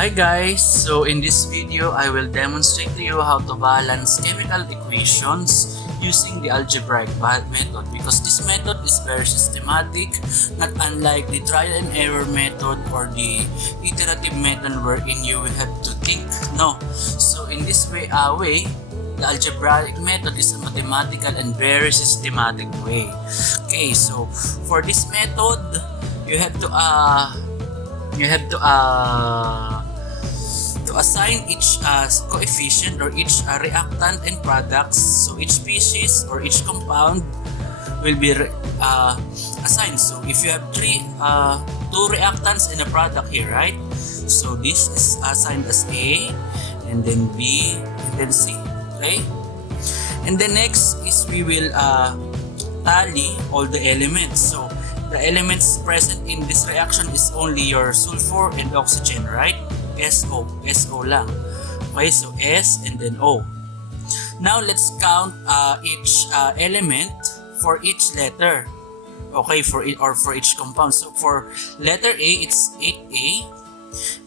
Hi guys! So in this video, I will demonstrate to you how to balance chemical equations using the algebraic method, because this method is very systematic, not unlike the trial and error method or the iterative method wherein you will have to think. No. So in this way, the algebraic method is a mathematical and very systematic way. Okay, so for this method, you have to assign each coefficient or each reactant and products. So each species or each compound will be assigned. So if you have two reactants and a product here, right? So this is assigned as A, and then B, and then C. Okay? And the next is we will tally all the elements. So the elements present in this reaction is only your sulfur and oxygen, right? SO lang. Okay, so S and then O. Now let's count each element for each letter. Okay, for each compound. So for letter A, it's 8A,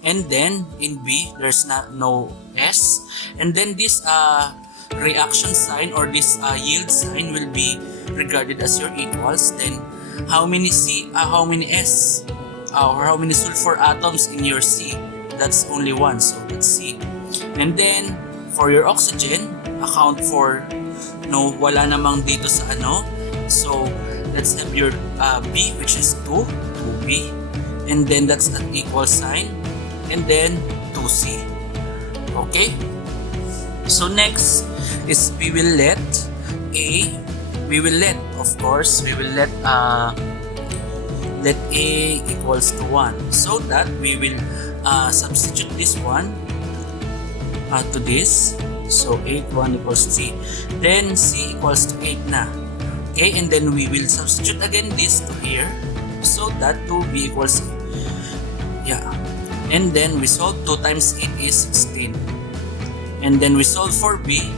and then in B, there's no S, and then this reaction sign or this yield sign will be regarded as your equals. Then how many S or how many sulfur atoms in your C? That's only one, so that's C. And then for your oxygen, account for wala namang dito sa ano. So let's have your B, which is 2B, and then that's an equal sign, and then 2C. Okay? So next is we will let A equals to 1, so that we will substitute this one to this. So 8, 1 equals C. Then C equals to 8 na. Okay, and then we will substitute again this to here, so that 2B equals C. Yeah. And then we solve 2 times 8 is 16. And then we solve for B,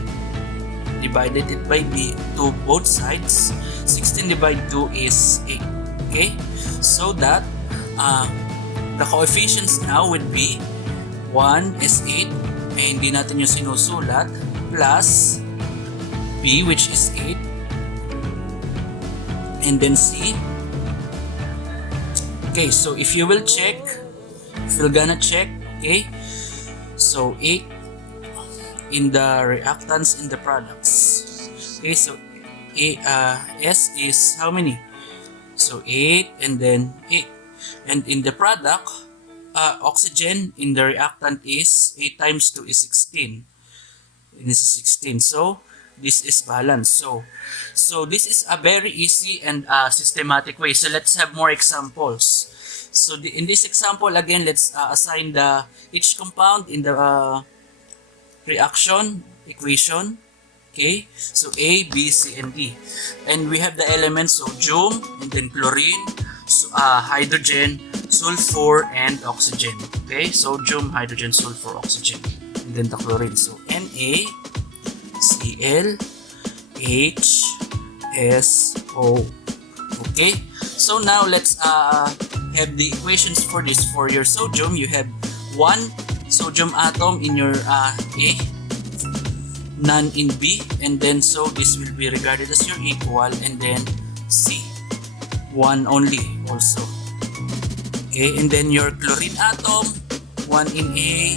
divided it by B to both sides. 16 divided 2 is 8. Okay, so that the coefficients now would be 1 is 8, hindi natin yung sinusulat, plus B, which is 8, and then C. Okay, so if you're gonna check, okay, so 8 in the reactants in the products. Okay, so S is how many? So 8 and then 8. And in the product, oxygen in the reactant is 8 times 2 is 16. And this is 16. So this is balanced. So this is a very easy and systematic way. So let's have more examples. So in this example, again, let's assign each compound in the reaction equation. Okay, so A, B, C, and D. And we have the elements, sodium, and then chlorine, hydrogen, sulfur, and oxygen. Okay, sodium, hydrogen, sulfur, oxygen, and then the chlorine. So Na, Cl, H, S, O. Okay, so now let's have the equations for this. For your sodium, you have 1 sodium atom in your A, none in B, and then so this will be regarded as your equal, and then C, 1 only also. Okay, and then your chlorine atom, 1 in A,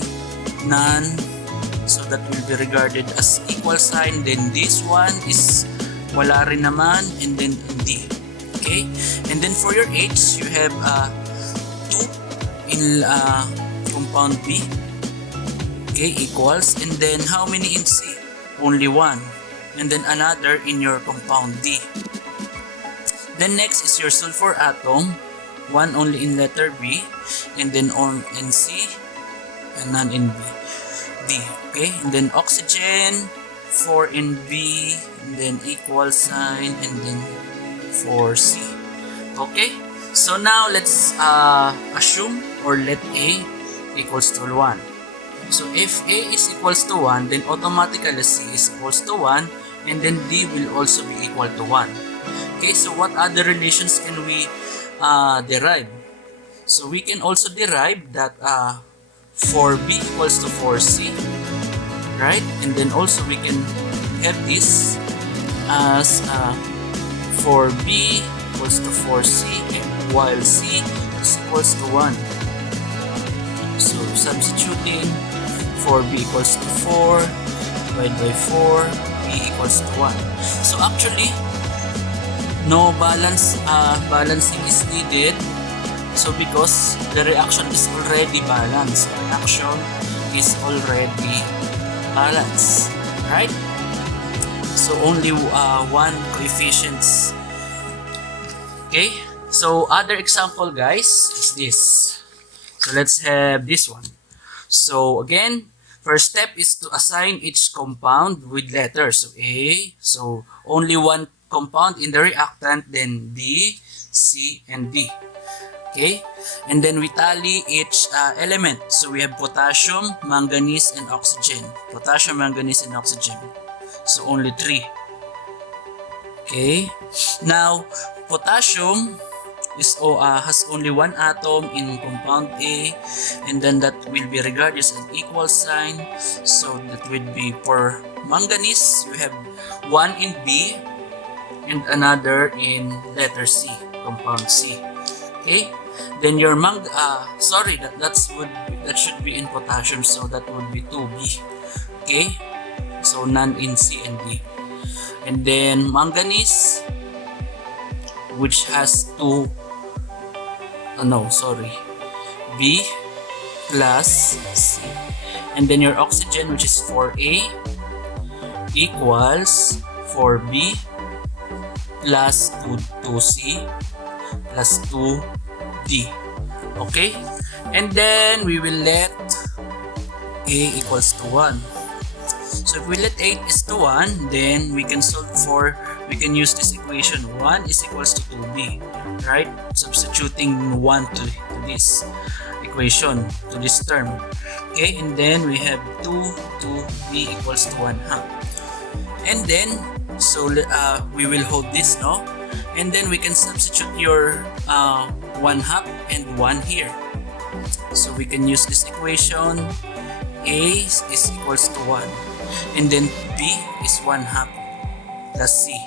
none, so that will be regarded as equal sign. Then this one is wala rin naman, and then D. Okay, and then for your H, you have 2 in compound B. Okay, equals, and then how many in C? Only 1, and then another in your compound D. Then next is your sulfur atom, 1 only in letter B, and then on in C, and none in D. Okay, and then oxygen, 4 in B, and then equal sign, and then 4C. Okay, so now let's assume or let A equals to 1. So if A is equals to 1, then automatically C is equals to 1, and then D will also be equal to 1. Okay, so what other relations can we derive? So we can also derive that 4B equals to 4C, right? And then also we can have this as 4B equals to 4C, and while C is equals to 1. So substituting 4B equals to 4 divided by 4, B equals to 1. So actually, no balancing is needed. So because the reaction is already balanced, reaction is already balanced, right? So only one coefficients. Okay. So other example, guys, is this. So let's have this one. So again, first step is to assign each compound with letters. So A. So only one compound in the reactant, then D, C, and D. Okay, and then we tally each element. So we have potassium, manganese, and oxygen. Potassium, manganese, and oxygen. So only 3. Okay, now potassium is has only one atom in compound A, and then that will be regarded as an equal sign. So that would be for manganese, you have one in B and another in letter C, compound C. Okay, then your that should be in potassium, so that would be 2B. Okay, so none in C and D. And then manganese, which has B plus C. And then your oxygen, which is 4A, equals 4B plus 2C plus 2D. Okay, and then we will let A equals to 1. So if we let A is to 1, then we can we can use this equation. 1 is equals to 2B, right? Substituting 1 to this equation, to this term. Okay, and then we have 2B equals to 1/2. And then, so we will hold this, no? And then we can substitute your 1/2 and 1 here. So we can use this equation. A is equals to 1. And then B is 1/2 plus C.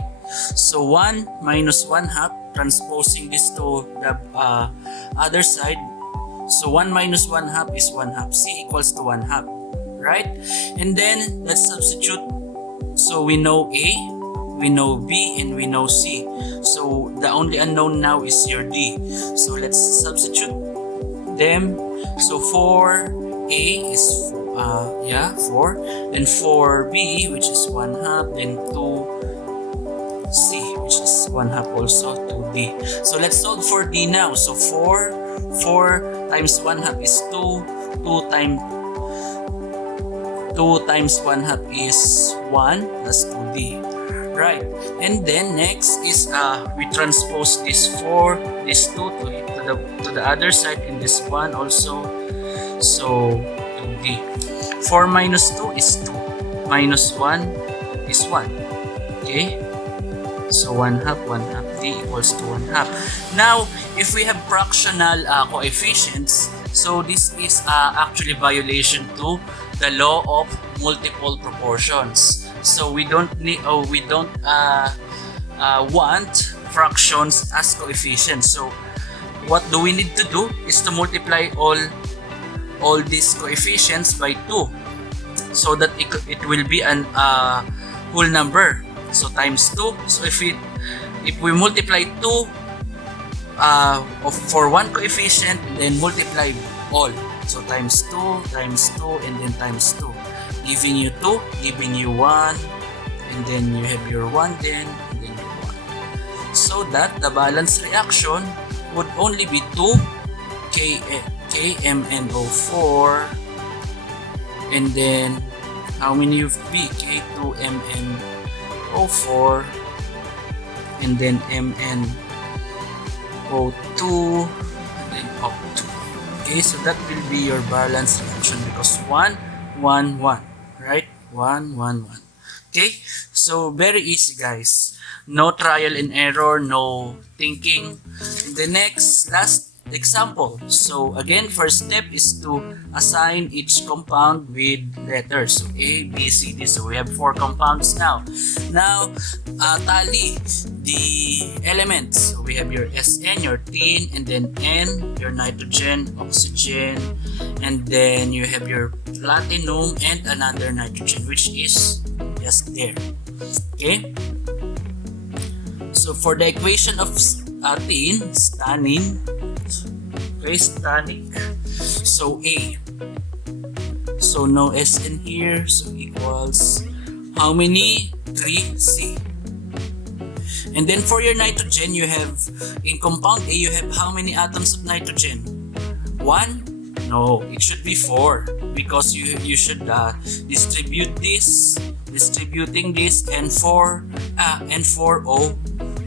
So 1 minus 1/2, transposing this to the other side. So 1 minus 1/2 is 1/2. C equals to 1/2, right? And then let's substitute. So we know A, we know B, and we know C. So the only unknown now is your D. So let's substitute them. So 4A is 4. Then 4B, which is 1/2. Then 2C, which is 1/2 also, 2D. So let's solve for D now. So 4 times 1/2 is 2. 2 times 1/2 is 1 plus 2D. Right. And then next is we transpose this 4, this 2 to the other side, and this 1 also. So 2D. 4 minus 2 is 2. Minus 1 is 1. Okay? So 1/2 D equals to 1/2. Now, if we have fractional coefficients, so this is actually violation to the law of multiple proportions. So we don't want fractions as coefficients. So what do we need to do is to multiply all these coefficients by 2, so that it will be an whole number. So times 2. So if we multiply 2 for one coefficient, then multiply all. So times 2, and then times 2, giving you 2, giving you 1, and then you have your 1 then, and then your 1. So that the balanced reaction would only be 2 KMnO4, and then how many of B? K2MnO4, and then MnO2, and then O2. Okay, so that will be your balanced reaction, because 1, 1, 1, right? 1, 1, 1. Okay, so very easy, guys. No trial and error, no thinking. The last example. So again, first step is to assign each compound with letters. So A, B, C, D. So we have 4 compounds now. Now, tally the elements. So we have your SN, your tin, and then N, your nitrogen, oxygen, and then you have your platinum and another nitrogen, which is just there. Okay? So for the equation of tin, stannin, okay, stannic, so A. So no S in here, so equals how many? 3C. And then for your nitrogen, you have, in compound A, you have how many atoms of nitrogen? 1? No, it should be 4, because you should distribute this, distributing this, and 4O,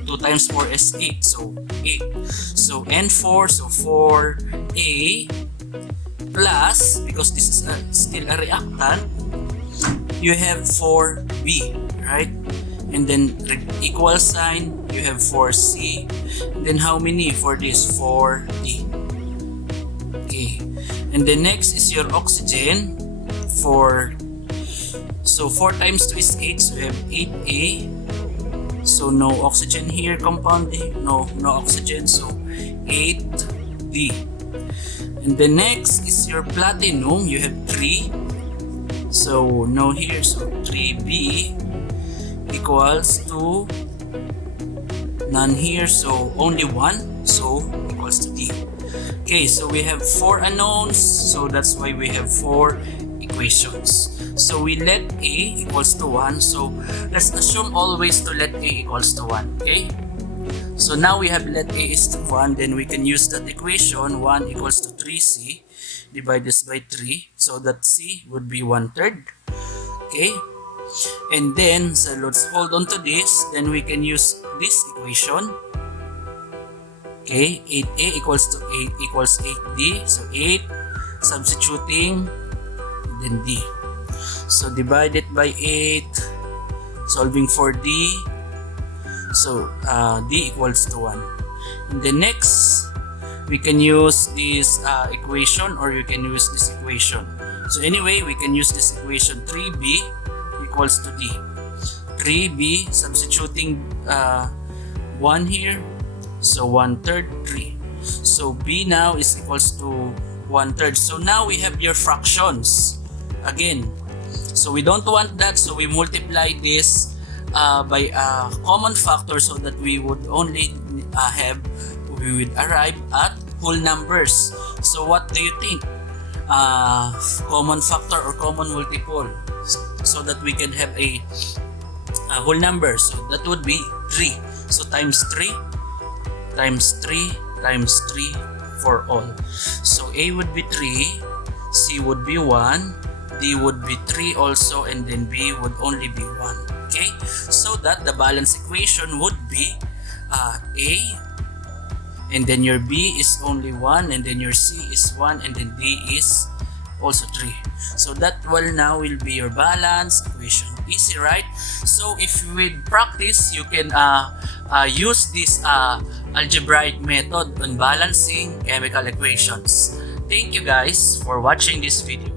2 times 4 is 8, so 8. So N4, so 4A plus, because this is still a reactant, you have 4B, right? And then equal sign, you have 4C. And then how many for this? 4D. Okay. And then next is your oxygen. So 4 times 2 is 8, so you have 8A. So no oxygen here, compound A. No oxygen, so 8D. And the next is your platinum. You have 3. So no here, so 3B equals to none here, so only 1, so equals to D. Okay, so we have 4 unknowns, so that's why we have 4 equations. So we let A equals to 1, so let's assume always to let A equals to 1, okay? So now we have let A is to 1, then we can use that equation, 1 equals to 3C, divide this by 3, so that C would be 1/3, okay? And then, so let's hold on to this, then we can use this equation, okay? 8A equals 8D, so 8, substituting, then D. So divide it by 8, solving for D, so D equals to 1. And then next, we can use this equation, or you can use this equation. So anyway, we can use this equation, 3B equals to D. 3B, substituting 1 here, so 1/3, 3. So B now is equals to 1/3. So now we have your fractions again. So we don't want that, so we multiply this by a common factor, so that we would only we would arrive at whole numbers. So what do you think? Common factor or common multiple, so that we can have a whole number. So that would be 3. So times 3 times 3 times 3 for all. So A would be 3, C would be 1, D would be 3 also, and then B would only be 1. Okay, so that the balance equation would be A, and then your B is only 1, and then your C is 1, and then D is also 3. So that now will be your balance equation. Easy, right? So if with practice, you can use this algebraic method on balancing chemical equations. Thank you guys for watching this video.